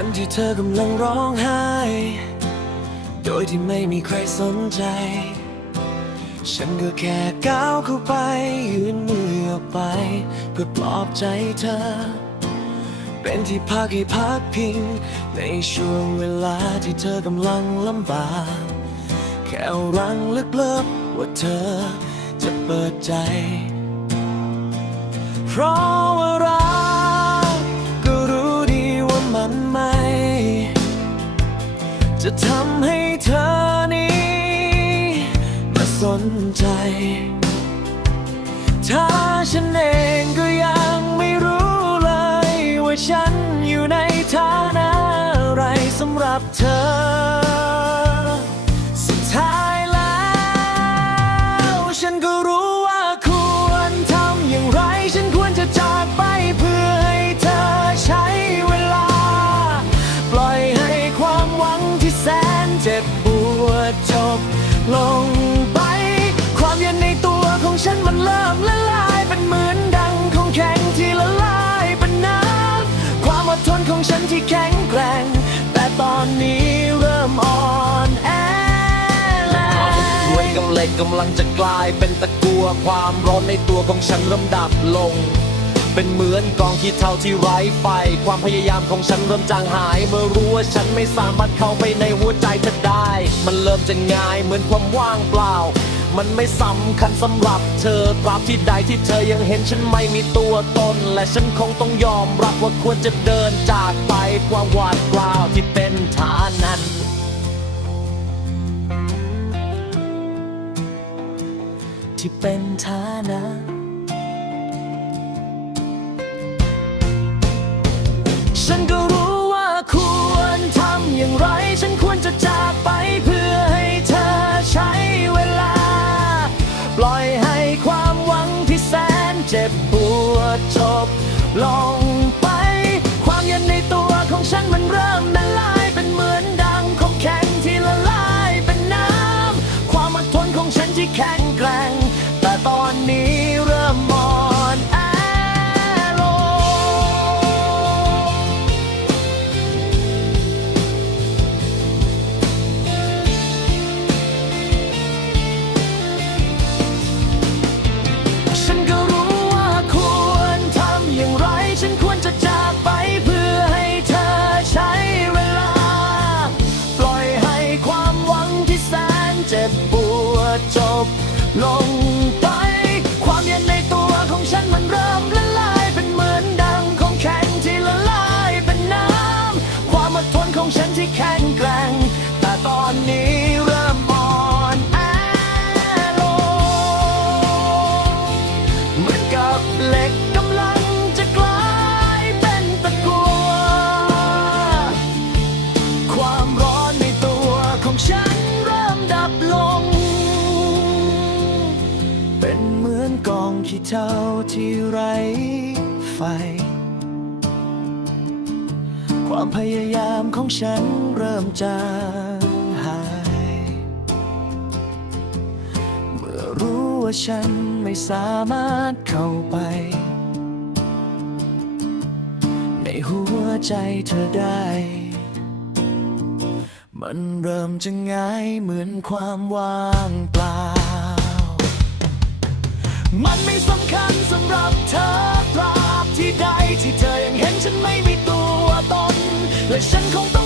วันที่เธอกำลังร้องไห้ โดยที่ไม่มีใครสนใจ ฉันก็แค่ก้าวเข้าไป ยืนมือออกไป เพื่อปลอบใจเธอ เป็นที่พักให้พักพิง ในช่วงเวลาที่เธอกำลังลำบาก แค่เอารังลึกๆว่าเธอจะเปิดใจ เพราะว่ารัก จะทำให้เธอนี้มาสนใจ ถ้าฉันเองก็ยังไม่รู้เลย ว่าฉันอยู่ในฐานะอะไรสำหรับเธอ จ็บปวดจบลงไป ความเย็นในตัวของฉันมันเริ่มละลายเป็นเหมือนดังของแข็งที่ละลายเป็นน้ำความอดทนของฉันที่แข็งแกร่ง แต่ตอนนี้เริ่มอ่อนแอแล้วเหมือนกับเหล็กกำลังจะกลายเป็นตะกัวความร้อนในตัวของฉันเริ่มดับลง เป็นเหมือนกองขี้เท่าที่ไร้ไฟ ความพยายามของฉันเริ่มจางหาย เมื่อรู้ว่าฉันไม่สามารถเข้าไปในหัวใจเธอได้ มันเริ่มจะง่ายเหมือนความว่างเปล่า มันไม่สำคัญสำหรับเธอตราบที่ใดที่เธอยังเห็นฉันไม่มีตัวตน และฉันคงต้องยอมรับว่าควรจะเดินจากไปความหวาดกล่าวที่เป็นฐานนั้นที่เป็นฐานะ ฉันก็รู้ว่าควรทำอย่างไร ฉันควรจะจากไปเพื่อให้เธอใช้เวลา ปล่อยให้ความหวังที่แสนเจ็บปวดจบลงไป ความเย็นในตัวของฉันมันเริ่มละลาย เจ็บปวดจบลงไป กองขี้เถ้าที่ไร้ไฟ ความพยายามของฉันเริ่มจางหาย เมื่อรู้ว่าฉันไม่สามารถเข้าไป ในหัวใจเธอได้ มันเริ่มจะง่ายเหมือนความว่างเปล่า มันไม่สำคัญสำหรับเธอตราบที่ใดที่เธอยังเห็นฉันไม่มีตัวตน และฉันคง